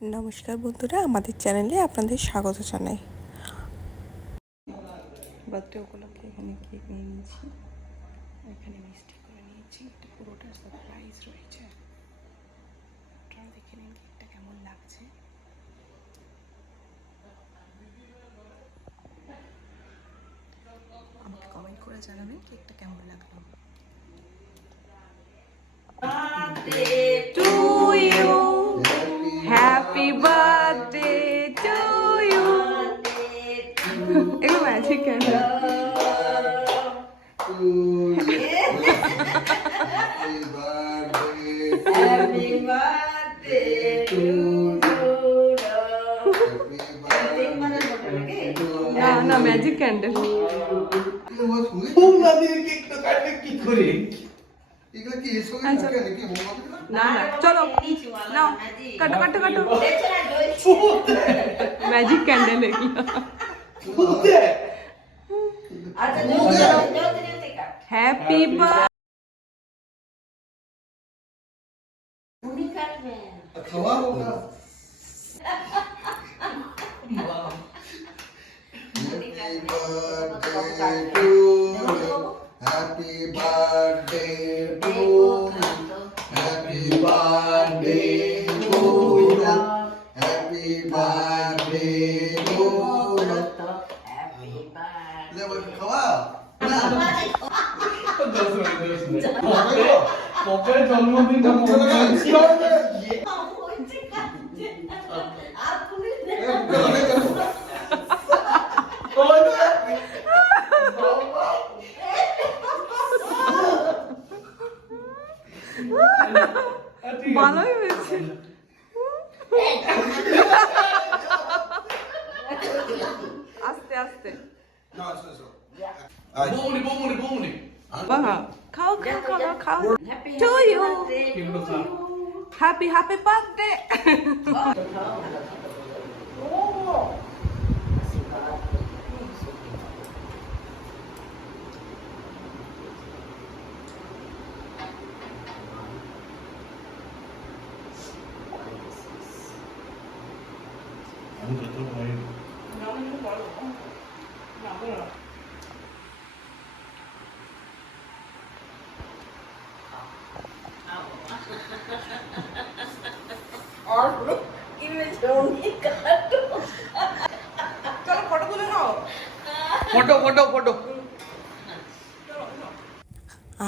নমস্কার বন্ধুরা, আমাদের চ্যানেলে আপনাদের স্বাগত জানাই। বার্থডে উপলক্ষে এখানে কেক নিয়ে নিয়েছি, এখানে মিষ্টি করে নিয়েছি। এটা পুরোটা সারপ্রাইজ রয়েছে। আপনারা দেখে নিন কেকটা কেমন লাগছে। আমাকে কমেন্ট করে জানাবেন কেকটা কেমন লাগলো। Birthday to you, happy birthday to you. It's magic candle. Happy birthday to you. No, magic candle. না না, চলো নাও, কাটো কাটো কাটো। ম্যাজিক ক্যান্ডেল এগুলো। Happy birthday. Happy birthday to you. Happy birthday to you. Happy birthday to you. Happy birthday. ले बोल खावा ना पपे जन्मदिन का ভালোই হয়েছে। আস্তে আস্তে বাবা, খাও খাও খাও খাও। To you, happy happy birthday.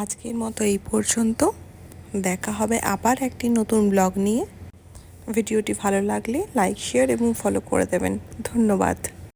আজকের মতো এই পর্যন্ত। দেখা হবে আবার একটি নতুন ব্লগ নিয়ে। ভিডিওটি ভালো লাগলে লাইক, শেয়ার এবং ফলো করে দেবেন। ধন্যবাদ।